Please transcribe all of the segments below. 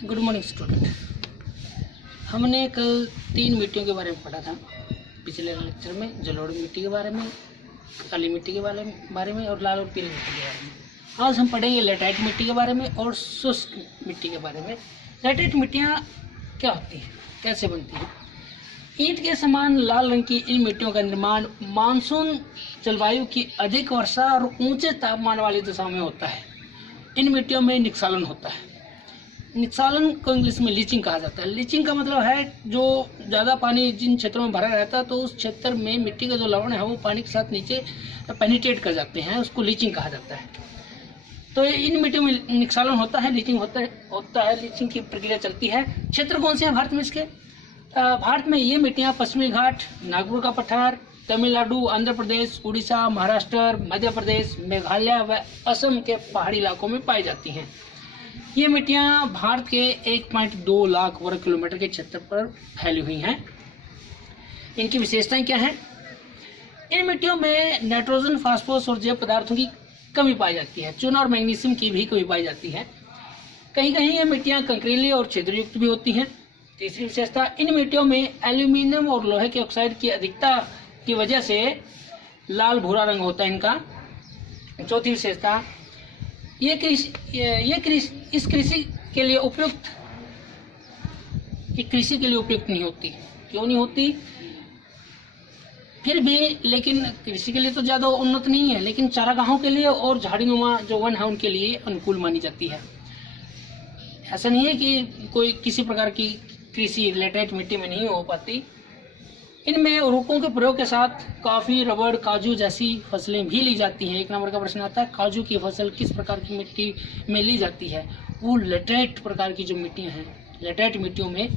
Good morning student. हमने कल 3 मिट्टियों के बारे में पढ़ा था पिछले लेक्चर में। जलोढ़ मिट्टी के बारे में, काली मिट्टी के बारे में और लाल और पीली मिट्टी के बारे में। आज हम पढ़ेंगे लेटराइट मिट्टी के बारे में और शुष्क मिट्टी के बारे में। लेटराइट मिट्टियाँ क्या होती हैं, कैसे बनती हैं? ईंट के समान लाल रंग की इन मिट्टियों का निर्माण मानसून जलवायु की अधिक वर्षा और ऊंचे तापमान वाली दिशा में होता है। इन मिट्टियों में निक्षालन होता है। निक्षालन को इंग्लिश में लीचिंग कहा जाता है। लीचिंग का मतलब है जो ज़्यादा पानी जिन क्षेत्रों में भरा रहता है तो उस क्षेत्र में मिट्टी का जो लवण है वो पानी के साथ नीचे पेनिट्रेट कर जाते हैं, उसको लीचिंग कहा जाता है। तो इन मिट्टियों में निक्षालन होता है, लीचिंग होता है। लीचिंग की प्रक्रिया चलती है। क्षेत्र कौन से हैं भारत में? इसके भारत में ये मिट्टियाँ पश्चिमी घाट, नागपुर का पठार, तमिलनाडु, आंध्र प्रदेश, उड़ीसा, महाराष्ट्र, मध्य प्रदेश, मेघालय व असम के पहाड़ी इलाकों में पाई जाती हैं। ये मिट्टियाँ भारत के 1.2 लाख वर्ग किलोमीटर के क्षेत्र पर फैली हुई हैं। इनकी विशेषताएं क्या हैं? इन मिट्टियों में नाइट्रोजन, फास्फोरस और जैव पदार्थों की कमी पाई जाती है। चूना और मैग्नीशियम की भी कमी पाई जाती है। कहीं कहीं ये मिट्टियाँ कंकरीली और छिद्रयुक्त भी होती हैं। तीसरी विशेषता, इन मिट्टियों में एल्यूमिनियम और लोहे के ऑक्साइड की अधिकता की वजह से लाल भूरा रंग होता है इनका। चौथी विशेषता, इस कृषि के लिए उपयुक्त नहीं होती। क्यों नहीं होती? फिर भी लेकिन कृषि के लिए तो ज़्यादा उन्नत नहीं है, लेकिन चारागाहों के लिए और झाड़ीनुमा जो वन है उनके लिए अनुकूल मानी जाती है। ऐसा नहीं है कि कोई किसी प्रकार की कृषि लेटराइट मिट्टी में नहीं हो पाती। इनमें उर्वरकों के प्रयोग के साथ कॉफी, रबड़, काजू जैसी फसलें भी ली जाती हैं। 1 नंबर का प्रश्न आता है, काजू की फसल किस प्रकार की मिट्टी में ली जाती है? वो लेटराइट प्रकार की जो मिट्टियाँ हैं, लेटराइट मिट्टियों में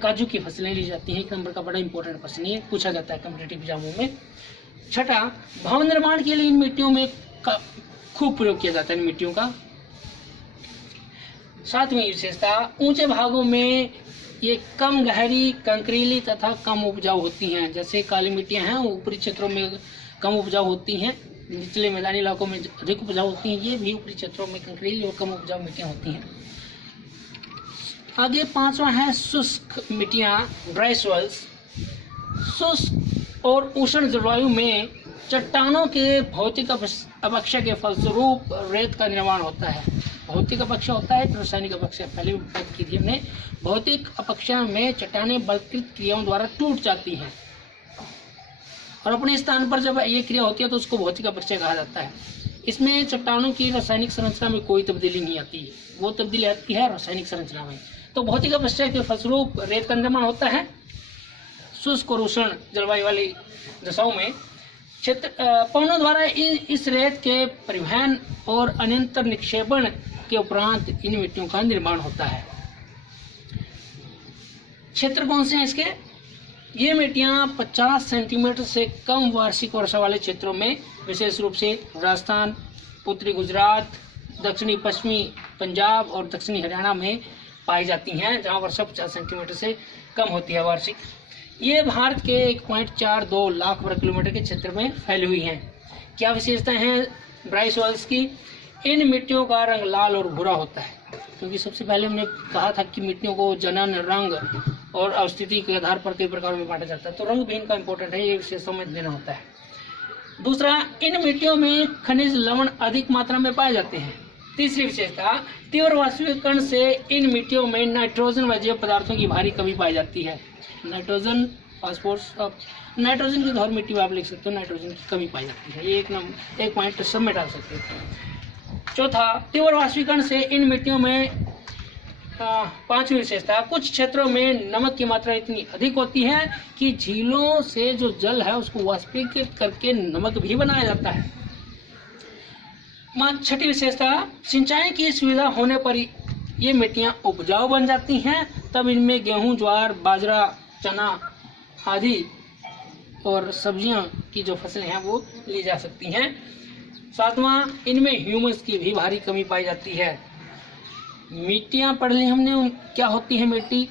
काजू की फसलें ली जाती हैं। 1 नंबर का बड़ा इंपॉर्टेंट प्रश्न ये पूछा जाता है कॉम्पिटिटिव एग्जामों में। छठा, भवन निर्माण के लिए इन मिट्टियों में खूब प्रयोग किया जाता है इन मिट्टियों का। 7वीं विशेषता, ऊंचे भागों में ये कम गहरी, कंकरीली तथा कम उपजाऊ होती हैं। जैसे काली मिट्टियाँ हैं ऊपरी क्षेत्रों में कम उपजाऊ होती हैं, निचले मैदानी इलाकों में अधिक उपजाऊ होती हैं। ये भी ऊपरी क्षेत्रों में कंकरीली और कम उपजाऊ मिट्टियाँ होती हैं। आगे 5वां है शुष्क मिट्टियाँ, ड्राई सॉइल्स। शुष्क और उष्ण जलवायु में चट्टानों के भौतिक अपक्षय के फलस्वरूप रेत का निर्माण होता है। भौतिक अपक्षय होता है, रासायनिक अपक्षय पहले भी बात की थी हमने। भौतिक अपक्षय में चट्टानें बलकृत क्रियाओं द्वारा टूट जाती हैं और अपने स्थान पर जब ये क्रिया होती है तो उसको भौतिक अपक्षय कहा जाता है। इसमें चट्टानों की रासायनिक संरचना में कोई तब्दीली नहीं आती, वो तब्दीली आती है रासायनिक संरचना में। तो भौतिक अपक्षय के फलस्वरूप रेत का निर्माण होता है। शुष्क और उष्ण जलवायु वाली दशाओं में पवनों द्वारा इस रेत के परिवहन और अनंतर निक्षेपण के उपरांत इन मिट्टियों का निर्माण होता है। क्षेत्र कौन से हैं इसके? ये मिट्टियाँ 50 सेंटीमीटर से कम वार्षिक वर्षा वाले क्षेत्रों में, विशेष रूप से राजस्थान, उत्तरी गुजरात, दक्षिणी पश्चिमी पंजाब और दक्षिणी हरियाणा में पाई जाती हैं, जहाँ वर्षा 50 सेंटीमीटर से कम होती है वार्षिक। ये भारत के 1.42 लाख वर्ग किलोमीटर के क्षेत्र में फैली हुई हैं। क्या विशेषताएं हैं ड्राई सॉइल्स की? इन मिट्टियों का रंग लाल और भूरा होता है, क्योंकि सबसे पहले हमने कहा था कि मिट्टियों को जनन, रंग और अवस्थिति के आधार पर कई प्रकारों में बांटा जाता है। तो रंग भी इनका इंपॉर्टेंट है, ये विशेष समझ देना होता है। दूसरा, इन मिट्टियों में खनिज लवण अधिक मात्रा में पाए जाते हैं। तीसरी विशेषता, तीव्र वाष्पीकरण से इन मिट्टियों में नाइट्रोजन व जैव पदार्थों की भारी कमी पाई जाती है। नाइट्रोजन, फास्फोरस, नाइट्रोजन की हर मिट्टी में आप लिख सकते हो, नाइट्रोजन की कमी पाई जाती है। ये एक पॉइंट सब में डाल सकते हो। चौथा, तीव्र वाष्पीकरण से इन मिट्टियों में 5वीं विशेषता, कुछ क्षेत्रों में नमक की मात्रा इतनी अधिक होती है कि झीलों से जो जल है उसको वाष्पीकृत करके नमक भी बनाया जाता है। 6ठी विशेषता, सिंचाई की सुविधा होने पर ये मिट्टियाँ उपजाऊ बन जाती हैं। तब इनमें गेहूं, ज्वार, बाजरा, चना आदि और सब्जियां की जो फसलें हैं वो ली जा सकती हैं। 7वां, इनमें ह्यूमस की भी भारी कमी पाई जाती है। मिट्टियां पढ़ ली हमने, क्या होती है मिट्टी?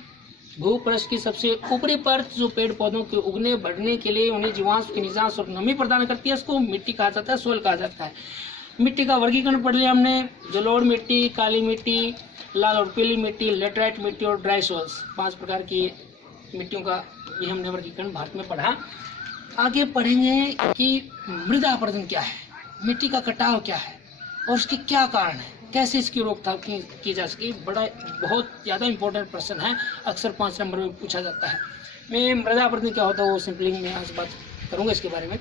भूपृष्ठ की सबसे ऊपरी परत जो पेड़ पौधों के उगने बढ़ने के लिए उन्हें जीवांश, खनिजांश और नमी प्रदान करती है, उसको मिट्टी कहा जाता है, सोल कहा जाता है। मिट्टी का वर्गीकरण पढ़ लिया हमने, जलोढ़ मिट्टी, काली मिट्टी, लाल और पीली मिट्टी, लेटराइट मिट्टी और ड्राई सॉइल्स, 5 प्रकार की मिट्टियों का ये हमने वर्गीकरण भारत में पढ़ा। आगे पढ़ेंगे कि मृदा अपरदन क्या है, मिट्टी का कटाव क्या है और उसके क्या कारण है, कैसे इसकी रोकथाम की जा सके। बहुत ज़्यादा इंपॉर्टेंट प्रश्न है, अक्सर 5 नंबर में पूछा जाता है। मैं मृदा अपरदन क्या होता है वो सिंपली मैं आज बात करूँगा इसके बारे में।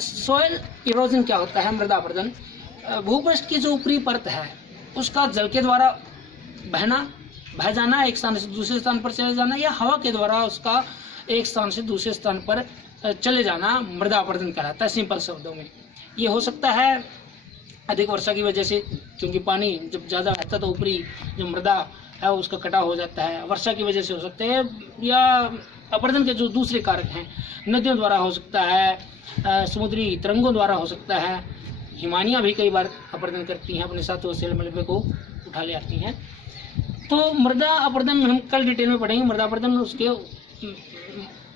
सॉइल इरोजन क्या होता है, मृदा अपरदन भूपृष्ठ की जो ऊपरी परत है उसका जल के द्वारा बह जाना, एक स्थान से दूसरे स्थान पर चले जाना, या हवा के द्वारा उसका एक स्थान से दूसरे स्थान पर चले जाना मृदा अपरदन कहलाता है। सिंपल शब्दों में ये हो सकता है अधिक वर्षा की वजह से, क्योंकि पानी जब ज़्यादा बहता तो ऊपरी जो मृदा है उसका कटाव हो जाता है, वर्षा की वजह से हो सकते हैं, या अपरदन के जो दूसरे कारक हैं नदियों द्वारा हो सकता है, समुद्री तरंगों द्वारा हो सकता है, हिमानियाँ भी कई बार अपरदन करती हैं, अपने साथ वो सेल मलबे को उठा ले आती हैं। तो मृदा अपरदन हम कल डिटेल में पढ़ेंगे, मृदा अपरदन उसके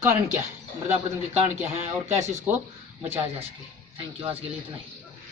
कारण क्या है, मृदा अपरदन के कारण क्या हैं और कैसे इसको बचाया जा सके। थैंक यू, आज के लिए इतना ही।